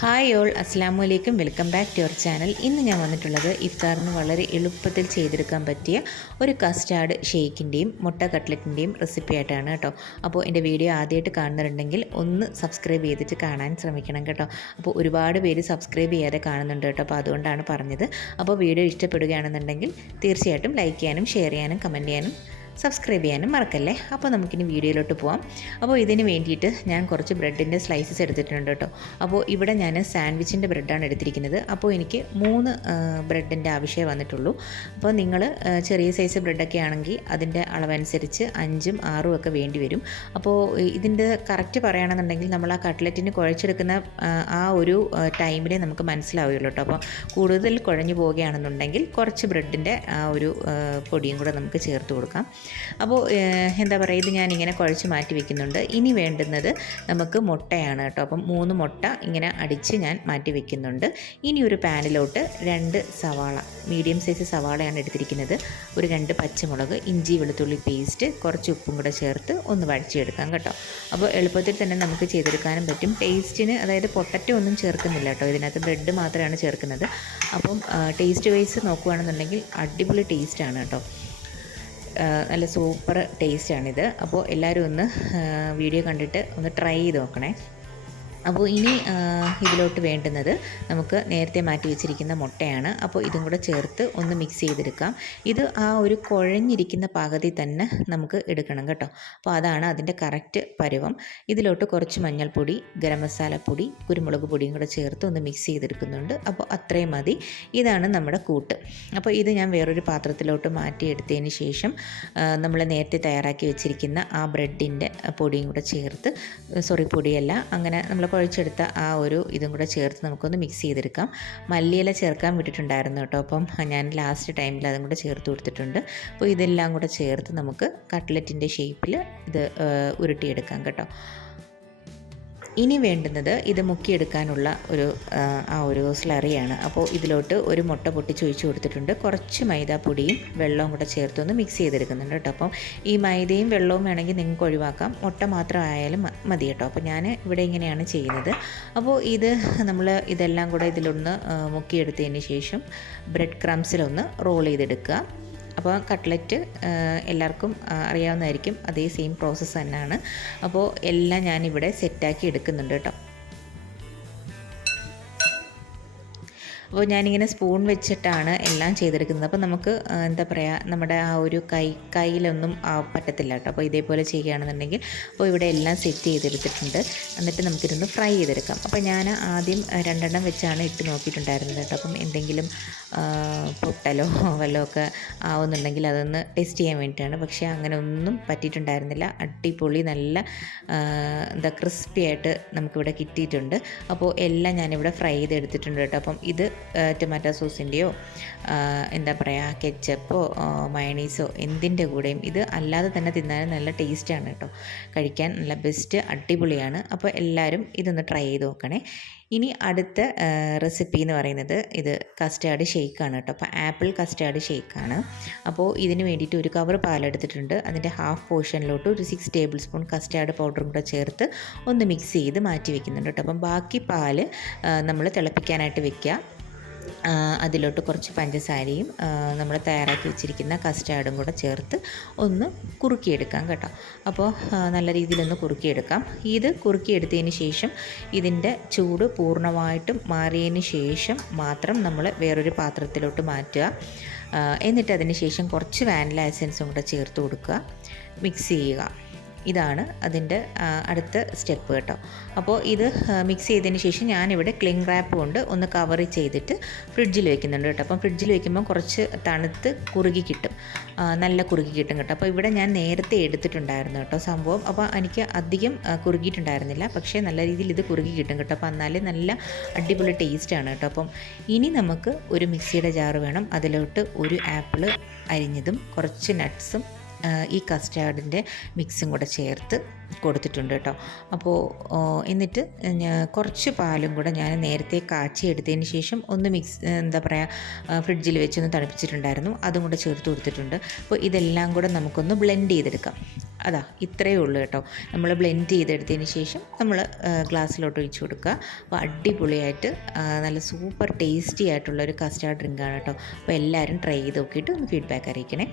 Hi all, അസ്സാമു അലൈക്കും. Welcome back to your channel. ഇന്ന് ഞാൻ വന്നിട്ടുള്ളത് ഇഫ്താറിന് വളരെ എളുപ്പത്തിൽ ചെയ്തെടുക്കാൻ പറ്റിയ ഒരു കസ്റ്റാർഡ് ഷേക്കിൻ്റെയും മുട്ട കട്ട്ലറ്റിൻ്റെയും റെസിപ്പി ആയിട്ടാണ് കേട്ടോ. അപ്പോൾ എൻ്റെ വീഡിയോ ആദ്യമായിട്ട് കാണുന്നുണ്ടെങ്കിൽ ഒന്ന് സബ്സ്ക്രൈബ് ചെയ്തിട്ട് കാണാൻ ശ്രമിക്കണം കേട്ടോ. അപ്പോൾ ഒരുപാട് പേര് സബ്സ്ക്രൈബ് ചെയ്യാതെ കാണുന്നുണ്ട് കേട്ടോ. അപ്പോൾ അതുകൊണ്ടാണ് പറഞ്ഞത്. അപ്പോൾ വീഡിയോ ഇഷ്ടപ്പെടുകയാണെന്നുണ്ടെങ്കിൽ തീർച്ചയായിട്ടും ലൈക്ക് ചെയ്യാനും ഷെയർ ചെയ്യാനും കമൻറ്റ് ചെയ്യാനും സബ്സ്ക്രൈബ് ചെയ്യാനും മറക്കല്ലേ. അപ്പോൾ നമുക്കിനി വീഡിയോയിലോട്ട് പോകാം. അപ്പോൾ ഇതിന് വേണ്ടിയിട്ട് ഞാൻ കുറച്ച് ബ്രെഡിൻ്റെ സ്ലൈസസ് എടുത്തിട്ടുണ്ട് കേട്ടോ. അപ്പോൾ ഇവിടെ ഞാൻ സാൻഡ്വിച്ചിൻ്റെ ബ്രെഡാണ് എടുത്തിരിക്കുന്നത്. അപ്പോൾ എനിക്ക് 3 ബ്രെഡിൻ്റെ ആവശ്യമേ വന്നിട്ടുള്ളൂ. അപ്പോൾ നിങ്ങൾ ചെറിയ സൈസ് ബ്രെഡൊക്കെ ആണെങ്കിൽ അതിൻ്റെ അളവനുസരിച്ച് 5ഉം 6ഉം ഒക്കെ വേണ്ടി വരും. അപ്പോൾ ഇതിൻ്റെ കറക്റ്റ് പറയുകയാണെന്നുണ്ടെങ്കിൽ നമ്മൾ ആ കട്ട്ലറ്റിന് കുഴച്ചെടുക്കുന്ന ആ ഒരു ടൈമിൽ നമുക്ക് മനസ്സിലാവുകയുള്ളൂ കേട്ടോ. അപ്പോൾ കൂടുതൽ കുഴഞ്ഞു പോവുകയാണെന്നുണ്ടെങ്കിൽ കുറച്ച് ബ്രെഡിൻ്റെ ആ ഒരു പൊടിയും കൂടെ നമുക്ക് ചേർത്ത് കൊടുക്കാം. അപ്പോൾ എന്താ പറയുക, ഇത് ഞാനിങ്ങനെ കുഴച്ച് മാറ്റി വെക്കുന്നുണ്ട്. ഇനി വേണ്ടുന്നത് നമുക്ക് മുട്ടയാണ് കേട്ടോ. അപ്പം 3 മുട്ട ഇങ്ങനെ അടിച്ച് ഞാൻ മാറ്റി വെക്കുന്നുണ്ട്. ഇനി ഒരു പാനിലോട്ട് 2 സവാള, മീഡിയം സൈസ് സവാളയാണ് എടുത്തിരിക്കുന്നത്, ഒരു 2 പച്ചമുളക്, ഇഞ്ചി വെളുത്തുള്ളി പേസ്റ്റ്, കുറച്ച് ഉപ്പും കൂടെ ചേർത്ത് ഒന്ന് വഴച്ചെടുക്കാം കേട്ടോ. അപ്പോൾ എളുപ്പത്തിൽ തന്നെ നമുക്ക് ചെയ്തെടുക്കാനും പറ്റും. ടേസ്റ്റിന്, അതായത് പൊട്ടറ്റോ ഒന്നും ചേർക്കുന്നില്ല കേട്ടോ, ഇതിനകത്ത് ബ്രെഡ് മാത്രമാണ് ചേർക്കുന്നത്. അപ്പം ടേസ്റ്റ് വൈസ് നോക്കുകയാണെന്നുണ്ടെങ്കിൽ അടിപൊളി ടേസ്റ്റാണ് കേട്ടോ. നല്ല സൂപ്പർ ടേസ്റ്റാണിത്. അപ്പോൾ എല്ലാവരും ഒന്ന് വീഡിയോ കണ്ടിട്ട് ഒന്ന് ട്രൈ ചെയ്ത് നോക്കണേ. അപ്പോൾ ഇനി ഇതിലോട്ട് വേണ്ടുന്നത് നമുക്ക് നേരത്തെ മാറ്റി വെച്ചിരിക്കുന്ന മുട്ടയാണ്. അപ്പോൾ ഇതും കൂടെ ചേർത്ത് ഒന്ന് മിക്സ് ചെയ്തെടുക്കാം. ഇത് ആ ഒരു കുഴഞ്ഞിരിക്കുന്ന പാകത്തിൽ തന്നെ നമുക്ക് എടുക്കണം കേട്ടോ. അപ്പോൾ അതാണ് അതിൻ്റെ കറക്റ്റ് പരുവം. ഇതിലോട്ട് കുറച്ച് മഞ്ഞൾപ്പൊടി, ഗരം മസാലപ്പൊടി, കുരുമുളക് പൊടിയും കൂടെ ചേർത്ത് ഒന്ന് മിക്സ് ചെയ്തെടുക്കുന്നുണ്ട്. അപ്പോൾ അത്രയും മതി. ഇതാണ് നമ്മുടെ കൂട്ട്. അപ്പോൾ ഇത് ഞാൻ വേറൊരു പാത്രത്തിലോട്ട് മാറ്റിയെടുത്തതിന് ശേഷം നമ്മൾ നേരത്തെ തയ്യാറാക്കി വെച്ചിരിക്കുന്ന ആ ബ്രെഡിൻ്റെ പൊടിയും കൂടെ ചേർത്ത്, പൊടിയല്ല, അങ്ങനെ നമ്മൾ കുഴച്ചെടുത്ത ആ ഒരു ഇതും കൂടെ ചേർത്ത് നമുക്കൊന്ന് മിക്സ് ചെയ്തെടുക്കാം. മല്ലിയില ചേർക്കാൻ വിട്ടിട്ടുണ്ടായിരുന്നു കേട്ടോ. അപ്പം ഞാൻ ലാസ്റ്റ് ടൈമിൽ അതും കൂടെ ചേർത്ത് കൊടുത്തിട്ടുണ്ട്. അപ്പോൾ ഇതെല്ലാം കൂടെ ചേർത്ത് നമുക്ക് കട്ട്ലറ്റിൻ്റെ ഷേപ്പിൽ ഇത് ഉരുട്ടിയെടുക്കാം കേട്ടോ. ഇനി വേണ്ടുന്നത് ഇത് മുക്കിയെടുക്കാനുള്ള ആ ഒരു സ്ലറിയാണ്. അപ്പോൾ ഇതിലോട്ട് ഒരു മുട്ട പൊട്ടിച്ച് ഒഴിച്ച് കൊടുത്തിട്ടുണ്ട്. കുറച്ച് മൈദാപ്പൊടിയും വെള്ളവും കൂടെ ചേർത്തൊന്ന് മിക്സ് ചെയ്തെടുക്കുന്നുണ്ട് കേട്ടോ. അപ്പം ഈ മൈദയും വെള്ളവും വേണമെങ്കിൽ നിങ്ങൾക്ക് ഒഴിവാക്കാം, മുട്ട മാത്രം ആയാലും മതി കേട്ടോ. അപ്പോൾ ഞാൻ ഇവിടെ ഇങ്ങനെയാണ് ചെയ്യുന്നത്. അപ്പോൾ നമ്മൾ ഇതെല്ലാം കൂടെ ഇതിലൊന്ന് മുക്കിയെടുത്തതിന് ശേഷം ബ്രെഡ് ക്രംസിലൊന്ന് റോൾ ചെയ്തെടുക്കുക. അപ്പോൾ കട്ട്ലറ്റ് എല്ലാവർക്കും അറിയാവുന്നതായിരിക്കും, അതേ സെയിം പ്രോസസ്സ് തന്നെയാണ്. അപ്പോൾ എല്ലാം ഞാനിവിടെ സെറ്റാക്കി എടുക്കുന്നുണ്ട് കേട്ടോ. അപ്പോൾ ഞാനിങ്ങനെ സ്പൂൺ വെച്ചിട്ടാണ് എല്ലാം ചെയ്തെടുക്കുന്നത്. അപ്പോൾ നമുക്ക് എന്താ പറയുക, നമ്മുടെ ആ ഒരു കയ്യിലൊന്നും പറ്റത്തില്ല കേട്ടോ. അപ്പോൾ ഇതേപോലെ ചെയ്യുകയാണെന്നുണ്ടെങ്കിൽ, അപ്പോൾ ഇവിടെ എല്ലാം സെറ്റ് ചെയ്തെടുത്തിട്ടുണ്ട്. എന്നിട്ട് നമുക്കിതൊന്ന് ഫ്രൈ ചെയ്തെടുക്കാം. അപ്പോൾ ഞാൻ ആദ്യം 2 എണ്ണം വെച്ചാണ് ഇട്ട് നോക്കിയിട്ടുണ്ടായിരുന്നത് കേട്ടോ. അപ്പം എന്തെങ്കിലും പൊട്ടലോ വല്ലതും ഒക്കെ ആവുന്നുണ്ടെങ്കിൽ അതൊന്ന് ടെസ്റ്റ് ചെയ്യാൻ വേണ്ടിയിട്ടാണ്. പക്ഷേ അങ്ങനെ ഒന്നും പറ്റിയിട്ടുണ്ടായിരുന്നില്ല. അടിപൊളി നല്ല ക്രിസ്പി ആയിട്ട് നമുക്കിവിടെ കിട്ടിയിട്ടുണ്ട്. അപ്പോൾ എല്ലാം ഞാനിവിടെ ഫ്രൈ ചെയ്തെടുത്തിട്ടുണ്ട് കേട്ടോ. അപ്പം ഇത് ടൊമാറ്റോ സോസിൻ്റെയോ എന്താ പറയുക, കെച്ചപ്പോ മയണീസോ എന്തിൻ്റെ കൂടെയും, ഇത് അല്ലാതെ തന്നെ തിന്നാനും നല്ല ടേസ്റ്റാണ് കേട്ടോ. കഴിക്കാൻ നല്ല ബെസ്റ്റ്, അടിപൊളിയാണ്. അപ്പോൾ എല്ലാവരും ഇതൊന്ന് ട്രൈ ചെയ്ത് നോക്കണേ. ഇനി അടുത്ത റെസിപ്പി എന്ന് പറയുന്നത് ഇത് കസ്റ്റാർഡ് ഷേക്കാണ് കേട്ടോ. അപ്പോൾ ആപ്പിൾ കസ്റ്റാർഡ് ഷേക്കാണ്. അപ്പോൾ ഇതിന് വേണ്ടിയിട്ട് ഒരു കവർ പാലെടുത്തിട്ടുണ്ട്. അതിൻ്റെ ഹാഫ് പോർഷനിലോട്ട് ഒരു 6 ടേബിൾ സ്പൂൺ കസ്റ്റാർഡ് പൗഡറും കൂടെ ചേർത്ത് ഒന്ന് മിക്സ് ചെയ്ത് മാറ്റി വെക്കുന്നുണ്ട് കേട്ടോ. അപ്പം ബാക്കി പാല് നമ്മൾ തിളപ്പിക്കാനായിട്ട് വെക്കുക. അതിലോട്ട് കുറച്ച് പഞ്ചസാരയും നമ്മൾ തയ്യാറാക്കി വെച്ചിരിക്കുന്ന കസ്റ്റാർഡും കൂടെ ചേർത്ത് ഒന്ന് കുറുക്കിയെടുക്കാം കേട്ടോ. അപ്പോൾ നല്ല രീതിയിലൊന്ന് കുറുക്കിയെടുക്കാം. ഇത് കുറുക്കിയെടുത്തതിന് ശേഷം ഇതിൻ്റെ ചൂട് പൂർണ്ണമായിട്ടും മാറിയതിന് ശേഷം മാത്രം നമ്മൾ വേറൊരു പാത്രത്തിലോട്ട് മാറ്റുക. എന്നിട്ട് അതിന് ശേഷം കുറച്ച് വാനില എസൻസും കൂടെ ചേർത്ത് കൊടുക്കുക, മിക്സ് ചെയ്യുക. ഇതാണ് അതിൻ്റെ അടുത്ത സ്റ്റെപ്പ് കേട്ടോ. അപ്പോൾ ഇത് മിക്സ് ചെയ്തതിന് ശേഷം ഞാനിവിടെ ക്ലിംഗ് റാപ്പ് കൊണ്ട് ഒന്ന് കവർ ചെയ്തിട്ട് ഫ്രിഡ്ജിൽ വെക്കുന്നുണ്ട് കേട്ടോ. അപ്പം ഫ്രിഡ്ജിൽ വെക്കുമ്പോൾ കുറച്ച് തണുത്ത് കുറുകി കിട്ടും, നല്ല കുറുകി കിട്ടും കേട്ടോ. അപ്പോൾ ഇവിടെ ഞാൻ നേരത്തെ എടുത്തിട്ടുണ്ടായിരുന്നു കേട്ടോ സംഭവം. അപ്പോൾ എനിക്ക് അധികം കുറുകിയിട്ടുണ്ടായിരുന്നില്ല, പക്ഷേ നല്ല രീതിയിൽ ഇത് കുറുകി കിട്ടും കേട്ടോ. അപ്പോൾ എന്നാലും നല്ല അടിപൊളി ടേസ്റ്റാണ് കേട്ടോ. അപ്പം ഇനി നമുക്ക് ഒരു മിക്സിയുടെ ജാറ് വേണം. അതിലോട്ട് ഒരു ആപ്പിൾ അരിഞ്ഞതും കുറച്ച് നട്ട്സും ഈ കസ്റ്റാർഡിൻ്റെ മിക്സും കൂടെ ചേർത്ത് കൊടുത്തിട്ടുണ്ട് കേട്ടോ. അപ്പോൾ എന്നിട്ട് കുറച്ച് പാലും കൂടെ ഞാൻ നേരത്തെ കാച്ചി എടുത്തതിന് ശേഷം ഒന്ന് ഫ്രിഡ്ജിൽ വെച്ചൊന്ന് തണുപ്പിച്ചിട്ടുണ്ടായിരുന്നു, അതും കൂടെ ചേർത്ത് കൊടുത്തിട്ടുണ്ട്. അപ്പോൾ ഇതെല്ലാം കൂടെ നമുക്കൊന്ന് ബ്ലെൻഡ് ചെയ്തെടുക്കാം. അതാ ഇത്രയേ ഉള്ളൂ കേട്ടോ. നമ്മൾ ബ്ലെൻഡ് ചെയ്തെടുത്തതിന് ശേഷം നമ്മൾ ഗ്ലാസ്സിലോട്ട് ഒഴിച്ച് കൊടുക്കുക. അപ്പോൾ അടിപൊളിയായിട്ട് നല്ല സൂപ്പർ ടേസ്റ്റി ആയിട്ടുള്ളൊരു കസ്റ്റാർഡ് ഡ്രിങ്കാണ് കേട്ടോ. അപ്പോൾ എല്ലാവരും ട്രൈ ചെയ്ത് നോക്കിയിട്ട് ഒന്ന് ഫീഡ്ബാക്ക് അറിയിക്കണേ.